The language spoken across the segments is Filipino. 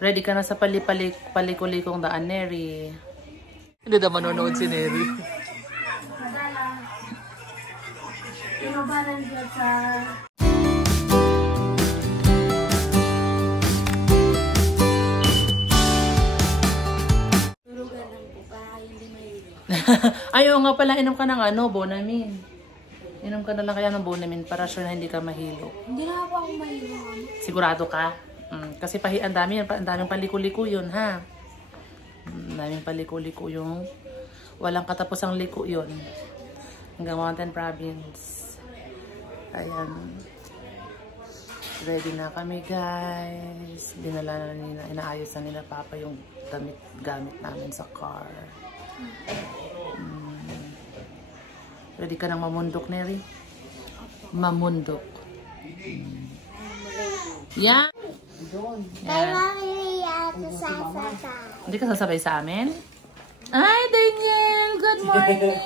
Ready ka na sa palikulikong daan, Neri. Hindi na manonood si Neri. Madala. Inubaran dyan sa... Turugan lang po para hindi mahilo. Ayaw nga pala, inom ka ng Bonamin. Inom ka na lang kaya ng Bonamin para sure na hindi ka mahilo. Hindi na ako mahilo. Sigurado ka? Kasi ang daming paliko-liko yun, ha? Ang daming paliko-liko yung walang katapusang liko yun. Hanggang Mountain Province. Ayan. Ready na kami, guys. Dinala na nila, inaayos na nila Papa yung gamit namin sa car. Ready ka nang mamundok, Neri? Mamundok. Yeah. Hindi ka sasabay sa amin? Hi, Daniel! Good morning!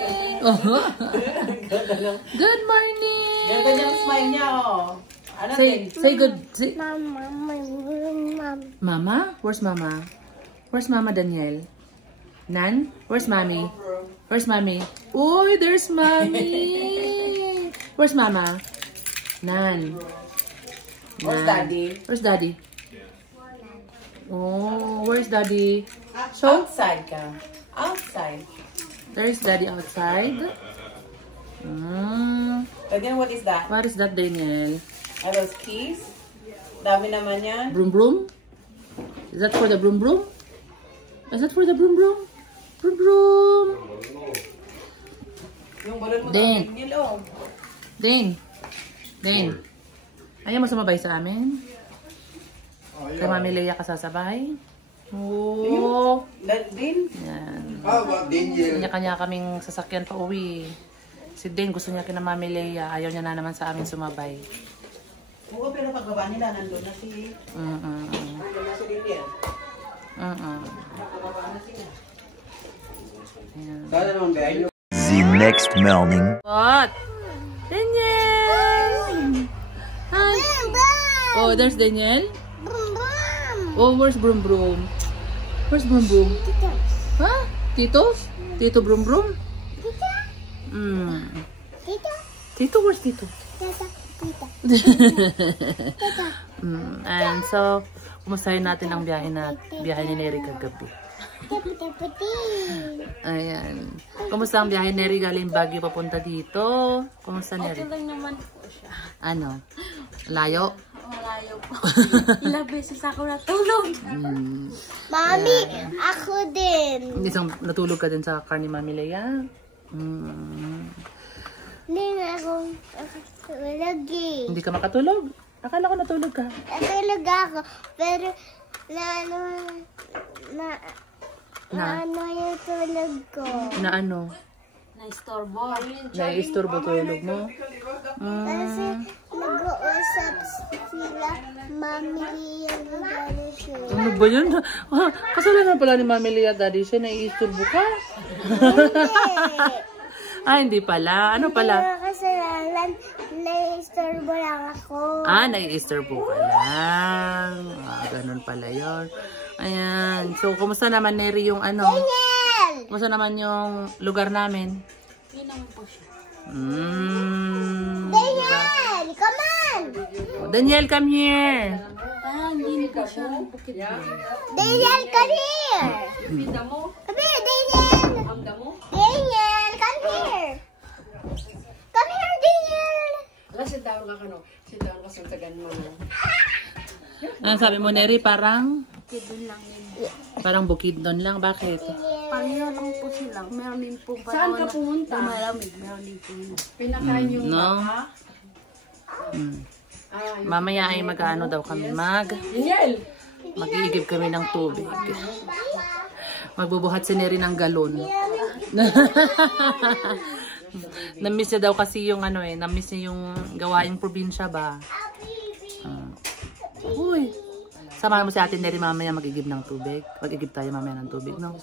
Good morning! Ganda niyang smile niya, oh. Ano say good. Say, Mama. Mama? Where's Mama? Where's Mama, Daniel? Nan? Where's Mommy? Where's Mommy? Uy, there's Mommy! Where's Mama? Nan? Where's Daddy? Where's Daddy? Oh, where's Daddy? So, Outside ka. Outside. there's Daddy outside. Again, what is that? What is that, Daniel? Are those keys? Dami naman yan. Broom broom? Is that for the broom broom? Is that for the broom broom? Broom broom! Yung balon mo Ding. ng yellow. Ding! Ding! Ayaw mo sumabay sa amin? Kay Mami Leia ka sasabay? Oh! Din? Yan. How about Daniel? Kanya-kanya kaming sasakyan pa uwi. Si Ding gusto niya kina Mami Leia. Ayaw niya na naman sa amin sumabay. Oo, pero pagbaba nila, nandun na si... Nandun na si Daniel. Pagbaba na sila. Sana naman ba? The next morning. What? Daniel! Hi! Oh, there's Daniel? Oh, where's Broom Broom? Where's Broom Broom? Huh? Tito? Tito Broom Broom? Tito, where's Tito? And so, kumustahin natin ang biyahe ni Neri kagabi. Ayan. Kumusta ang biyahe ni Neri galing Baguio papunta dito? Kumusta, Neri? Okay lang naman po siya. Ano? Layo? Malayo po. Ilang beses ako natulog. Mami, ako din. Isang natulog ka din sa car ni Mami Leia? Hindi na ako tulog eh. Hindi ka makatulog? Akala ko natulog ka. Natulog ako, pero ano yung tulog ko? Na ano? Na-istorbo. Naiistorbo tulog mo? Kasi nag-uusap sila, Mami yung gano'n siya. Ano ba yun? Kasalanan pala ni Mami Leia, Daddy siya. Naiistorbo ka? Ah, hindi pala. Ano pala? Hindi ko kasalanan, nai-istorbo lang ako. Ah, nai-istorbo ka lang. Ah, ganun pala yun. Ayan. So, kumusta naman, Neri, yung ano? Daniel! Kumusta naman yung lugar namin? Yun naman po siya. Daniel! Come on! Oh, Daniel, come here! Hindi po siya. Bukid mo. Daniel, come here! Pinda mo? Come here, Daniel! Amda mo? Daniel, come here! Come here, Daniel! Wala, sit down ka ka no. Sit down ka sa tagan mo. Ano sabi mo, Neri? Parang? Bukid doon lang yun. Parang bukid doon lang. Bakit? Pareho lang po sila. Meron din po ba? Saan ka pumunta? Malamig. Meron din po yun. Pinakain yung No? Mamaya ay mag-ano daw kami. Mag-iigib kami ng tubig. Magbubuhat si Neri ng galon. Na-miss niya daw kasi yung ano eh. Na-miss niya yung gawaing probinsya ba. Uy. Samahan mo si Ate Neri mamaya mag-igib ng tubig. Mag-igib tayo mamaya ng tubig, no?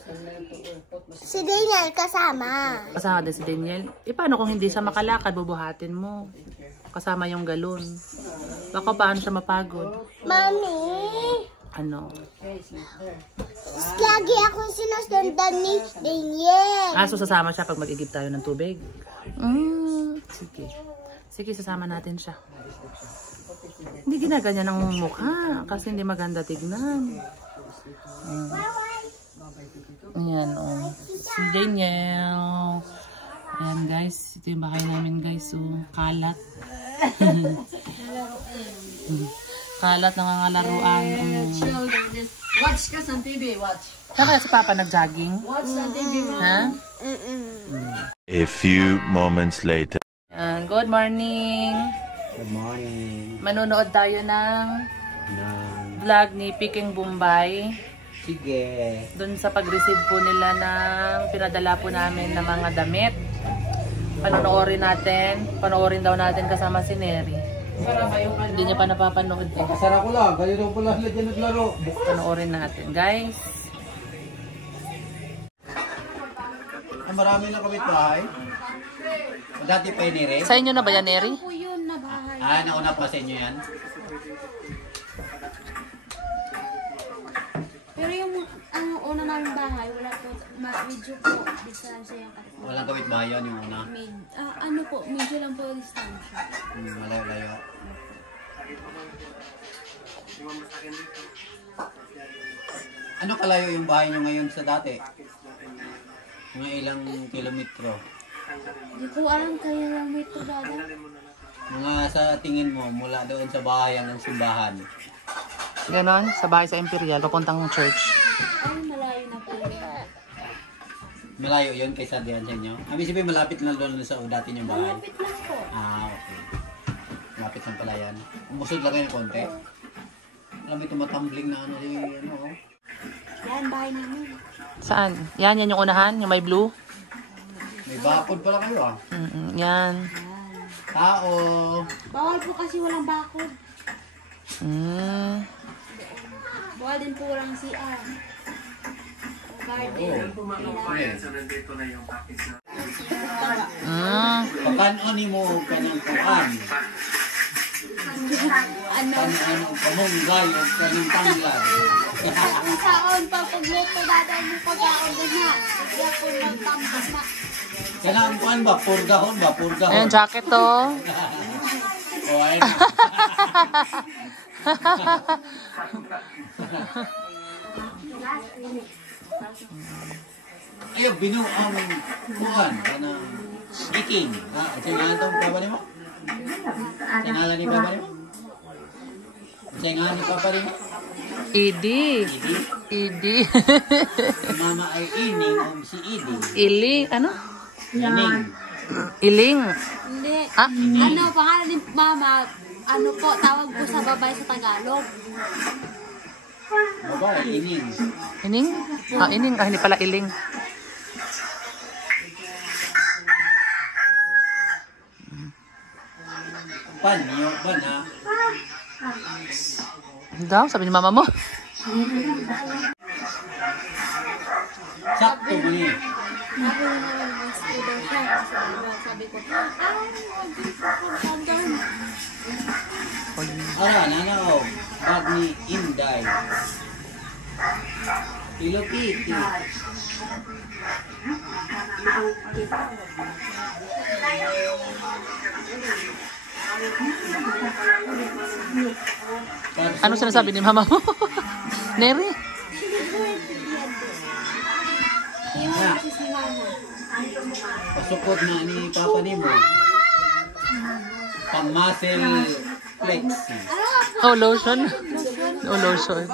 Si Daniel kasama. Kasama din si Daniel. E paano kung hindi siya makalakad, bubuhatin mo? Kasama yung galon. Baka paano siya mapagod? Mami, ano. Lagi ako sinusundan ni Daniel. So sasama siya pag mag-igib tayo ng tubig. Sige. Sige, sasama natin siya. Hindi ginaganyan ang mukha kasi hindi maganda tignan. Ayan, oh. Si Daniel. Ayan, guys. Ito yung bahay namin, guys. Kalat. Kalat, nangangalaruan. Watch ka sa TV, watch. Saan kaya si Papa nag-jogging? Watch sa TV, Ha? A few moments later. Good morning. Good morning. Manonood tayo ng vlog ni Peking Bombay. Sige. Doon sa pag-receive po nila ng pinadala po namin ng mga damit. Panoorin natin. Panoorin daw natin kasama si Neri. Hindi niya pa napapanood eh. Kasara ko lang. Kayo daw pala sila dyan naglaro. Panoorin natin, guys. Marami na kami bahay. Dati pa yun, Neri. Sa inyo na ba yan, Neri? po yun na bahay. Nauna pa sa inyo yan. Pero yung una namin bahay, wala po, medyo po, distansya yung kapit. Walang kawit bahay yun yung una. Ano po, medyo lang po distansya. Malayo-layo. Ano kalayo yung bahay nyo ngayon sa dati? Mga ilang kilometro? Hindi ko alam kaya lang may turada. Mga sa tingin mo, mula doon sa bahay hanggang simbahan. Ganon, sa bahay sa Imperial, papuntang church. Ay, malayo na po. Malayo yun kaysa diyan sa inyo? Sabi sabihin malapit lang doon sa dati niyong bahay? Malapit lang po. Okay. Malapit lang pala yan. Umusod lang kayo ng konti. Alam mo, tumatumbling na ano oh. Yan, bahay namin. Saan? Yan yung unahan, yung may blue. May bakod pala kayo Yan. Tao. Bawal po kasi walang bakod. Bawal din po walang CR. Garden. Pagkano mo kanyang kuhan? Ano? Pamunggay o kanyang tanglan? Isaon pa pagluto dadaan mo pag-aon din na. Hindi ako magtambas na. Kailangan kuhan ba? Purgahon ba? Purgahon. Ayan, jacket to. O, ayun. Ayaw, binuang kuhan. Kanang iking. Singalan itong papa ni mo? Singalan ni papa ni mo? Singalan ni papa ni mo? Idi. Idi. Idi. Mama ay ining o si Idi. Iling, ano? Ining. Iling. Hindi. Ah? Ano, pangalan ni mama, ano po, tawag po sa babae sa Tagalog. Babae, ining. Ining? Ining. Hindi pala iling. Pan, niyo, pan ha? Daw, sabi ni mama mo. Sakto mo niya. Sabi na naman, mas daw siya. Sabi ko, huwag din po pagtandan. Ara, nanao. Bag ni Inday. Hello Kitty. Ano sinasabi ni mama mo? Neri? Yung kasi si mama. Pasukot na ni Papa ni mo. Pang-muscle flexi. Oh, lotion. Oh, lotion.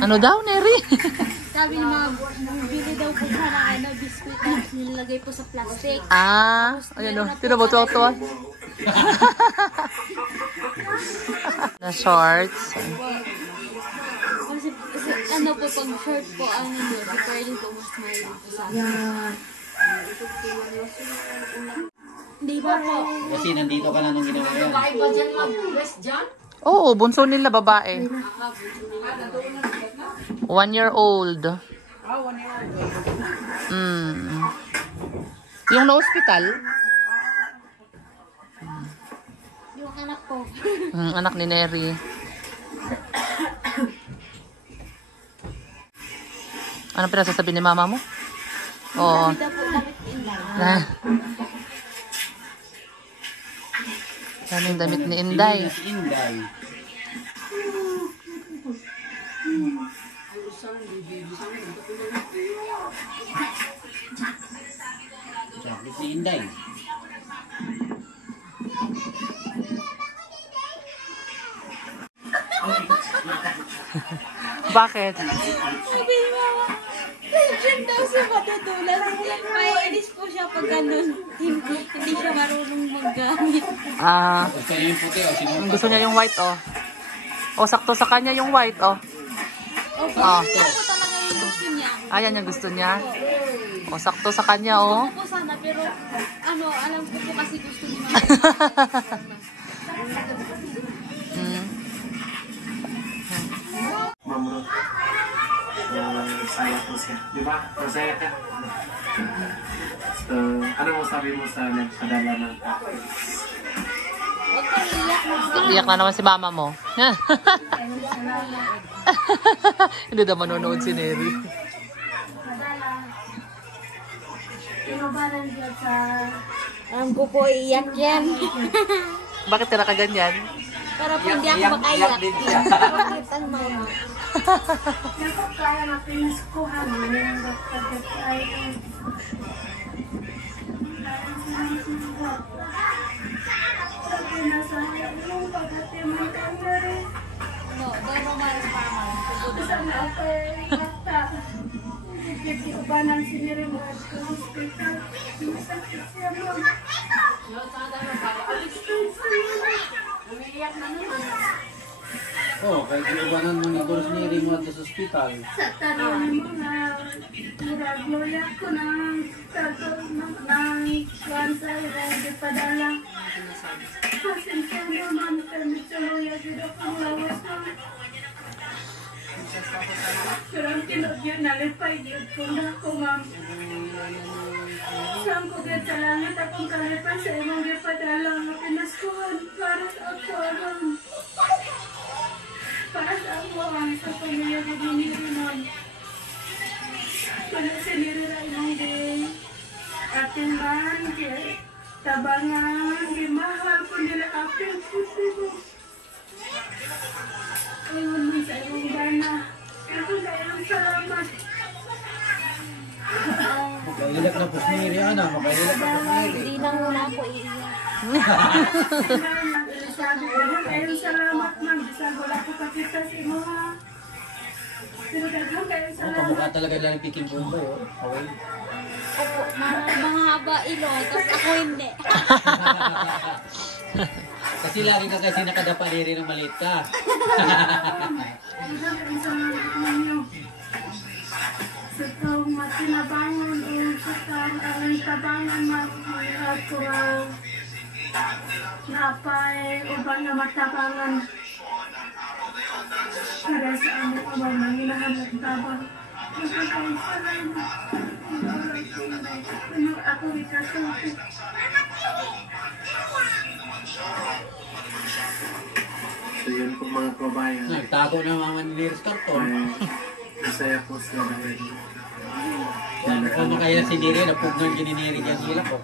Ano daw, Neri? Sabi ni mama, bili daw po siya ng ano, biskuit na nilagay po sa plastic. Ayan o. Tinan mo, tuwa-tuwa. Na shorts. Kasi ano po, pag short po, ano yun, si Carlin po, mas mahilig po sa akin. Di ba po? Kasi nandito ka na nung ginawa yan. Ba dyan mag-west dyan? Oo, bunso nila babae. 1 year old. Yung na hospital, Anak ni Neri. Ano pinasasabi ni mama mo? Oo. Daming damit ni Inday. Si Inday. Chocolate si Inday. Bakit? Sabi ni Mama, dyan daw siya matutulas. Maiinis po siya pag ganun. Hindi siya marunong maggamit. Gusto niya yung puti o sinukat? Gusto niya yung white, oh. O, sakto sa kanya yung white, oh. Opo, Ah. ito po talaga yung gusto niya. Ayan yung gusto niya. O, sakto sa kanya, oh. Gusto ko po sana, pero alam ko po kasi gusto ni Mama. Mamro. Saya po siya. Di ba? Masaya ka. So, ano mo sabi mo sa nagpadala ng Huwag ka iyak na. Iyak na naman si mama mo. Hindi na manonood si Neri. Alam ko po, iyak yan. Bakit ka nakaganyan? Para po hindi ako makaiyak. Bakit ang mama? No, don't romance mama. Oh, kahit yung ibanan mo ni Boris Neri mo at sa hospital. Saan ko gaya sa langit akong kalipan sa imong gipadala nga pinaskuhan para sa ako ang para sa ako ang sa pamilya ko dinirinon. Kaya sinirira imong day ating man tabangan gimahal ko nila apil puti mo. Ayun mo sa imong bana. Ako sa imong salamat. Makahilak na po si Neri, Ana. Makahilak na po si Neri. Hindi lang muna ako iiyak. Kayong salamat man. Bisan wala ko pakita sa imo ha. Pero daghang kayong Oh, salamat. kamukha talaga lang yung Pikin Bumboy, oh. Okay. Opo, mga haba ilo, tapos ako hindi. Kasi lagi ka kasi nakadapa Neri ng maliit ka. Daghang salamat ninyo. Sa taong matinabangon o sa taong ang tabangan at kurang napay ubang na matabangan. Para sa among amang manginahan at tabang. Magkakain sa layo. Ano ako ikasuti. So yun po mga kabayan. Nagtago na mga ni Neri sa karton. Masaya po siya dahil Ano kaya si Neri, napugnan ginineri kaya sila ko.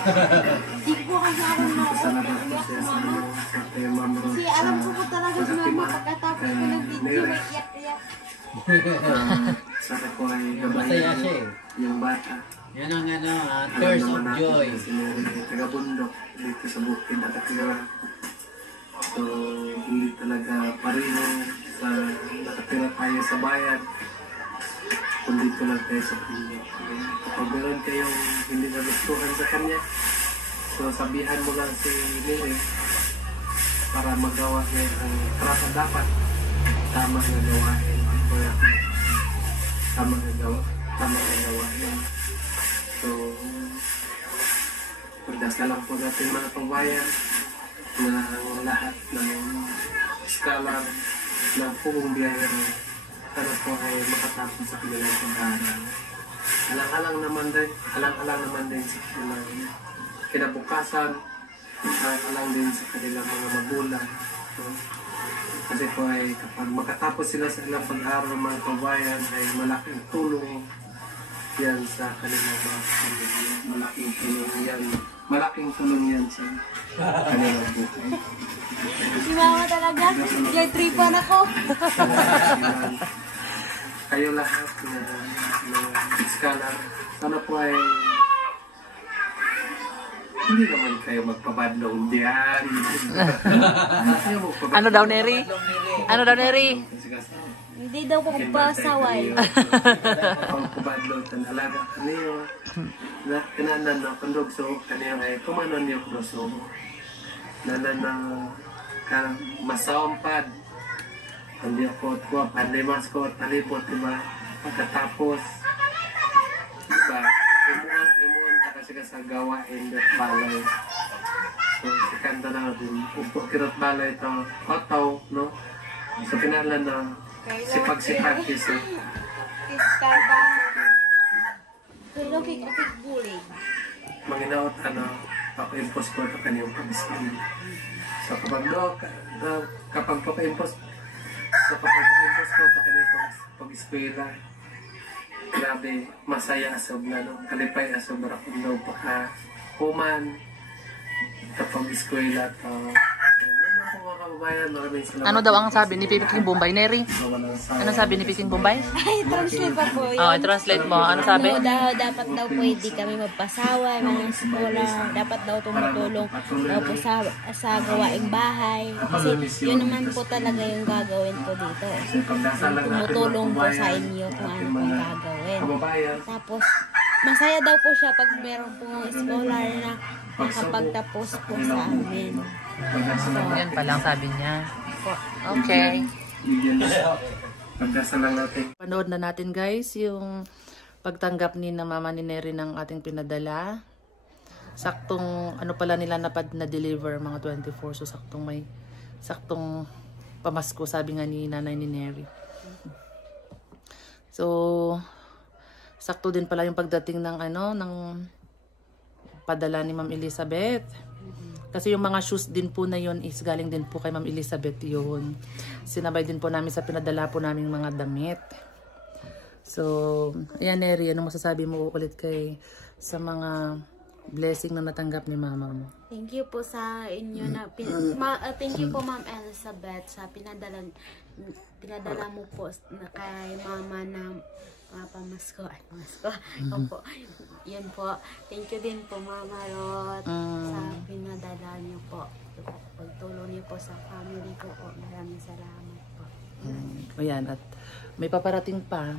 Hindi ko kasi ako salamat po siya sa inyo sa kay Mamro. Kasi alam ko po talaga si mama pagkatapos ko nag-video, may iyak-iyak. Sa ko ay Masaya siya eh. yung bata. Yan ang ano, Alam Tears of naman natin Joy. na si Neri ay taga-bundok dito sa bukid at nakatira. So, hindi talaga pareho sa nakatira tayo sa bayan. Kung dito lang tayo sa pinya. Kapag meron kayong hindi nagustuhan sa kanya, so sabihan mo lang si Neri para magawa niya ang karapat dapat. Tama na gawain. Tama na gawain. So, pagdasal lang po natin mga kabayan na ang lahat ng skala ng pugong biyahero sana po ay makatapos sa kanilang pag-aaral. Alang-alang naman din sa kanilang kinabukasan alang din sa kanilang mga magulang. No? Kasi po ay kapag makatapos sila sa ilang pag-aaral mga kabayan ay malaking tulong yan sa kanilang mga pamilya. Malaking tulong yan sa kanilang buhay. Si mama talaga, yung tripan ako. Kayo lahat na scholar, sana po ay hindi naman kayo magpabadlong diyan. Ano daw, Neri? Ano daw, Neri? Hindi daw po pasaway. Pagpabadlong tan alaga kaniyo. Na kinanan na kondogso kaniyo ay kumanon niyo proso. Nanan na ka masampad. Hindi ako tuwa, panlimas ko, talipot, diba? Pagkatapos, diba? Imuan ta kasi ka sa gawain at balay. So, si kanta na din, upok-kirot balay ito, otaw, no? So, pinalan na sipag-sipag kasi. Pero kick bullying. Manginaot, papa-impose ko ito kaniyong pag-iskin. So, kapag papa-impose ko ito kaniyong pag-iskwela, grabe, masaya asob na, no? Kalipay asob, marakong daw paka-human, kapag iskwela ito. Ano daw ang sabi ni Piking Bombay, Neri? Ano sabi ni Piking Bombay? Ay, translate pa po yun. Oh, i-translate mo. Ano sabi? Dapat daw pwede kami magpasaway, mga scholar. Dapat daw tumutulong daw po sa gawaing bahay. Kasi yun naman po talaga yung gagawin po dito. Tumutulong po sa inyo kung ano pong gagawin. Tapos, masaya daw po siya pag meron pong scholar na nakapagtapos po sa amin. Yan pa lang sabi niya. Okay. Panood na natin guys yung pagtanggap ni na mama ni Neri ng ating pinadala. Saktong ano pala nila na deliver mga 24. So saktong pamasko sabi nga ni nanay ni Neri. So sakto din pala yung pagdating ng ng padala ni Ma'am Elizabeth. Kasi yung mga shoes din po na yun is galing din po kay Ma'am Elizabeth yun. Sinabay din po namin sa pinadala po naming mga damit. So, ayan Neri, ano masasabi mo ulit sa mga blessing na natanggap ni Mama mo? Thank you po sa inyo na thank you po Ma'am Elizabeth sa pinadala mo po na kay Mama na pamasko. Opo. Yun po. Thank you din po Mama Rot sa pinadala niyo po. Pagtulong niyo po sa family ko po. Maraming salamat po. Ayan, at may paparating pa.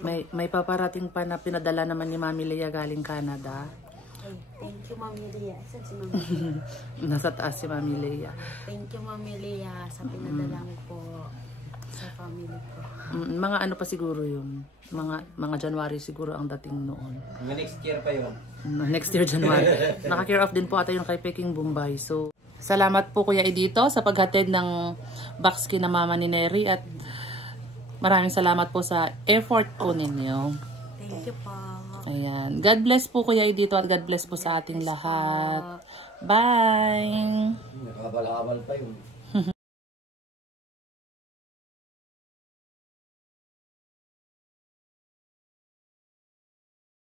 May paparating pa na pinadala naman ni Mami Leia galing Canada. Thank you Mami Leia. Saan si Mami Leia? Nasa taas si Mami Leia. Thank you Mami Leia sa pinadala mo po sa family ko. Mga ano pa siguro yun? Mga January siguro ang dating noon. Next year pa yun. Next year January. Naka-care off din po ata yung kay Peking Bombay. So, salamat po Kuya Edito sa paghatid ng box kina Mama ni Neri at maraming salamat po sa effort po ninyo. Thank you po. Ayan. God bless po Kuya Edito at God bless po sa ating lahat. Bye! Nakabal-abal pa yun.